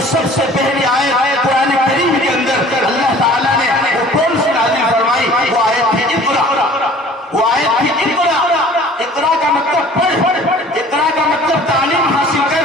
کہ سب سے پہلی آیت قرآن کریم کے اندر اللہ تعالیٰ نے وہ کون سی نازل فرمائی؟ وہ آیت تھی اقرا، وہ آیت تھی اقرا۔ اقرا کا مطلب پڑھ، اقرا کا مطلب تعلیم حاصل کر۔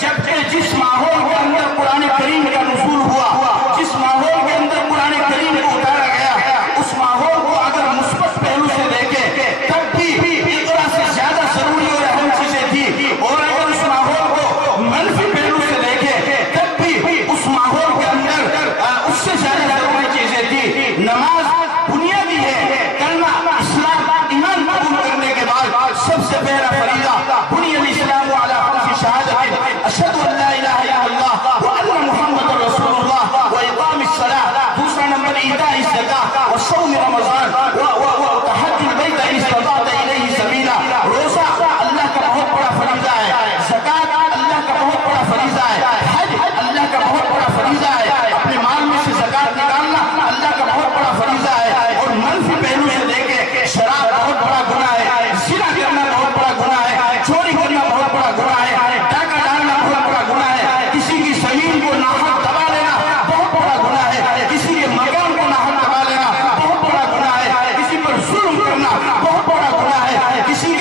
جبکہ جس ماحول کے اندر قرآن کریم کا نزول ہوا، جس ماحول کے اندر قرآن کریم کو اتارا گیا، اس ماحول کو اگر مثبت پہلو سے دیکھیں تب بھی اقرا سے زیادہ ضروری اور اہم چیزیں تھی، اور اگر اس ماحول کو منفی پہلو سے دیکھیں تب بھی اس ماحول کے اندر اس سے زیادہ ضروری چیزیں تھی۔ نماز بنیادی ہے، کلمہ اسلام ایمان قبول کرنے کے بعد سب سے پہلا فریضہ بنی الاسلام علی خمس شہادت اشہد ان لا الہ الا اللہ وان محمد رسول اللہ واقام الصلاۃ، دوسرا نمبر ایتاء الزکاۃ وصوم رمضان وحج البیت ان استطعت الیہ سبیلا۔ روزہ اللہ کا بہت بڑا فریضہ ہے، زکوٰۃ اللہ کا بہت بڑا فریضہ ہے، حج اللہ کا بہت بڑا فریضہ ہے، اپنے مال میں سے زکوٰۃ نکالنا اللہ کا بہت بڑا فریضہ ہے۔ اور منفی پہلو سے دیکھیں شراب بہت بڑا گناہ ہے، زنا کرنا بہت بڑا گناہ ہے، چوری کرنا بہت بڑا گناہ ہے، ڈاکہ ڈالنا بہت بڑا گناہ ہے، کسی کی زمین کو ناحق دبا لینا بہت بڑا گناہ ہے، کسی کے مکان کو ناحق دبا لینا بہت بڑا گناہ ہے، کسی پر ظلم کرنا بہت بڑا گناہ ہے، کسی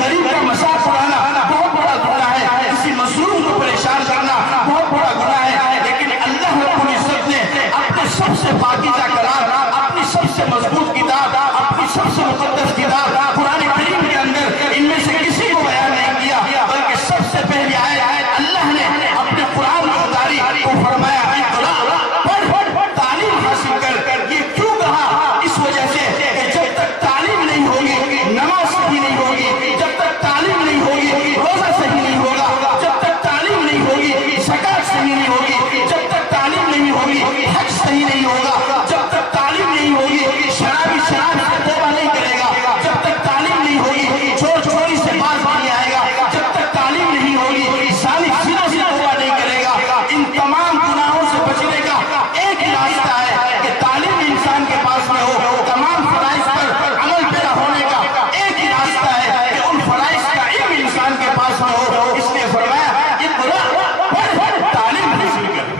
غریب کا مذاق اڑانا بہت بڑا گناہ ہے، کسی مظلوم کو پریشان کرنا بہت بڑا گناہ ہے۔ لیکن اللہ رب العزت نے اپنے سب سے پاکیزہ کلام، اپنی سب سے مضبوط کتاب، اپنی سب سے مقدس کتاب قرآن کریم کے اندر ان میں سے کسی کو بیان نہیں کیا، بلکہ سب سے پہلی آیت اللہ نے اپنے قرآن کو اتاری تو فرمایا اقرا، پڑھ، تعلیم حاصل کر۔ یہ کیوں کہا؟ اس وجہ سے کہ جب تک تعلیم نہیں ہوگی نماز صحیح نہیں ہوگی، جب تک تعلیم نہیں ہوگی روزہ صحیح نہیں ہوگا، جب تک تعلیم نہیں ہوگی زکوٰۃ صحیح نہیں ہوگی، جب تک تعلیم نہیں ہوگی حج صحیح نہیں ہوگا، جب تک تعلیم نہیں ہوگی شرابی شراب سے توبہ نہیں کرے گا، جب تک تعلیم نہیں ہوگی چور چوری سے باز نہیں آئے گا، جب تک تعلیم نہیں ہوگی زانی زنا سے توبہ نہیں کرے گا۔ ان تمام گناہوں سے بچنے کا ایک ہی راستہ ہے کہ تعلیم انسان کے پاس میں ہو، تمام فرائض پر عمل پیرا ہونے کا ایک ہی راستہ ہے کہ ان فرائض کا علم انسان کے پاس میں ہو۔ اس نے فرمایا اقرا، پڑھ، تعلیم حاصل کر،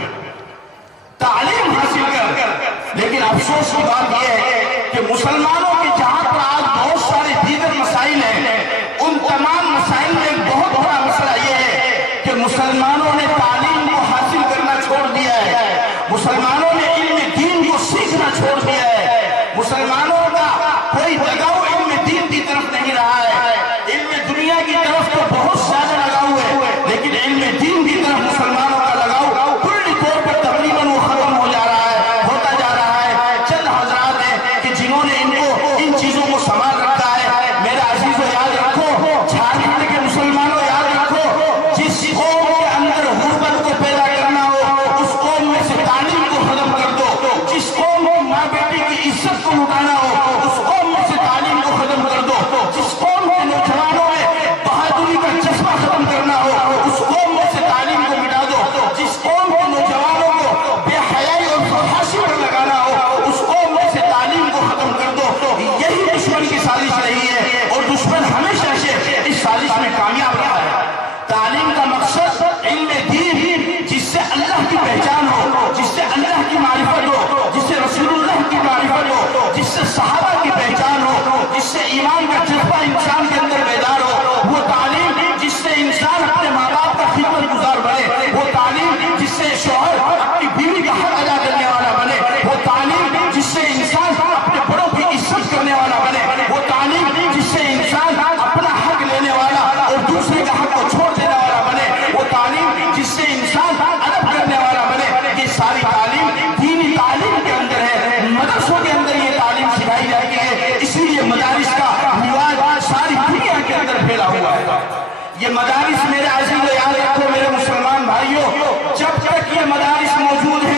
تعلیم حاصل کر۔ لیکن افسوس کی بات یہ ہے کہ مسلمانوں کے جہاں پر آج بہت سارے دیگر مسائل ہیں، ان تمام مسائل میں ایک بہت بڑا مسئلہ یہ ہے کہ مسلمانوں نے تعلیم کو حاصل کرنا چھوڑ دیا ہے، مسلمانوں نے علم دین کو سیکھنا چھوڑ دیا ہے، مسلمانوں کا کوئی لگاؤ علم دین کی طرف نہیں رہا ہے، علم دنیا کی طرف تو بہت زیادہ لگاؤ ہے، لیکن علم دین کی طرف مسلمانوں کا لگاؤ کلی طور پر تقریباً وہ ختم ہو جا رہا ہے، ہوتا جا رہا ہے۔ چند حضرات ہیں کہ جنہوں نے ان چیزوں کو سنبھال رکھا ہے۔ میرا عزیزو یاد رکھو، جھارکھنڈ کے مسلمانوں یاد رکھو، جس قوم کے اندر غربت کو پیدا کرنا ہو اس قوم میں سے تعلیم کو ختم کر دو، جس قوم کو ماں بیٹی کی عزت کو لٹانا ہو اس قوم میں سے تعلیم کو ختم کر دو، جس قوم کے نوجوانوں میں بہادری کا جذبہ ختم کرنا ہو اس قوم میں سے تعلیم کو مٹا دو، جس قوم کے نوجوانوں کو بے حیائی اور فحاشی پر لگانا ہو اس قوم میں سے تعلیم کو ختم کر دو۔ یہی دشمن کی سازش رہی ہے اور دشمن ہمیشہ سے اس سازش میں کامیاب رہا ہے۔ تعلیم کا مقصد علم دین، جس سے اللہ کی پہچان ہو، جس سے اللہ کی معرفت ہو، جس سے رسول اللہ کی معرفت ہو، جس سے صحابہ کی پہچان ہو، جس سے ایمان کا جذبہ انسان کے اندر بیدار ہو، وہ تعلیم جس سے انسان اپنے ماں باپ کا خدمت گزار بنے، وہ تعلیم جس سے شوہر اپنی بیوی کا حق ادا کرنے والا بنے، وہ تعلیم جس سے انسان اپنے بڑوں کی عزت کرنے والا بنے، وہ تعلیم جس سے انسان اپنا حق لینے والا اور دوسرے کا حق کو چھوڑ دینے والا بنے، وہ تعلیم جس سے انسان ادب کرنے والا بنے۔ یہ ساری تعلیم دینی تعلیم کے اندر ہے، مدرسوں کے اندر یہ تعلیم سکھائی جاتی ہے، اس لیے مدارس کا رواج ساری دنیا کے اندر پھیلا ہوا ہے۔ یہ مدارس میرے عزیز و یاد رکھو میرے مسلمان بھائیوں، جب تک یہ مدارس موجود ہیں